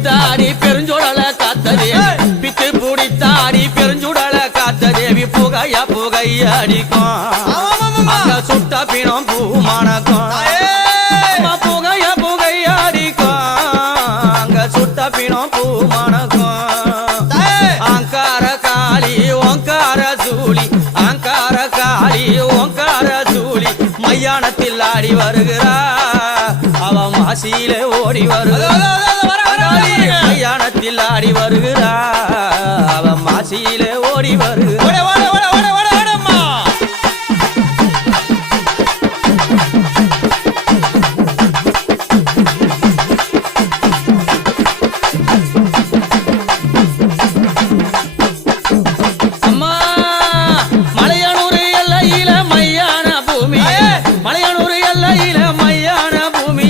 பிடித்தாடி பெருஞ்சுடல காத்ததே பித்து பிடித்தாடி பெருஞ்சுடல காத்ததேவி புகையா புகையடிக்கும் அங்க சுட்ட பிணம் பூ மணக்கும் புகையா புகையடிக்கும் அங்க சுட்ட பிணம் பூ மணக்கும் அங்கார காளி ஓங்கார சூழி அங்கார காளி ஓங்கார சூழி மையானத்தில் ஆடி வருகிறா அவ மாசியிலே ஓடி வருகிறா மையானத்தில் ஆடி வருகிறா அவ மாசியிலே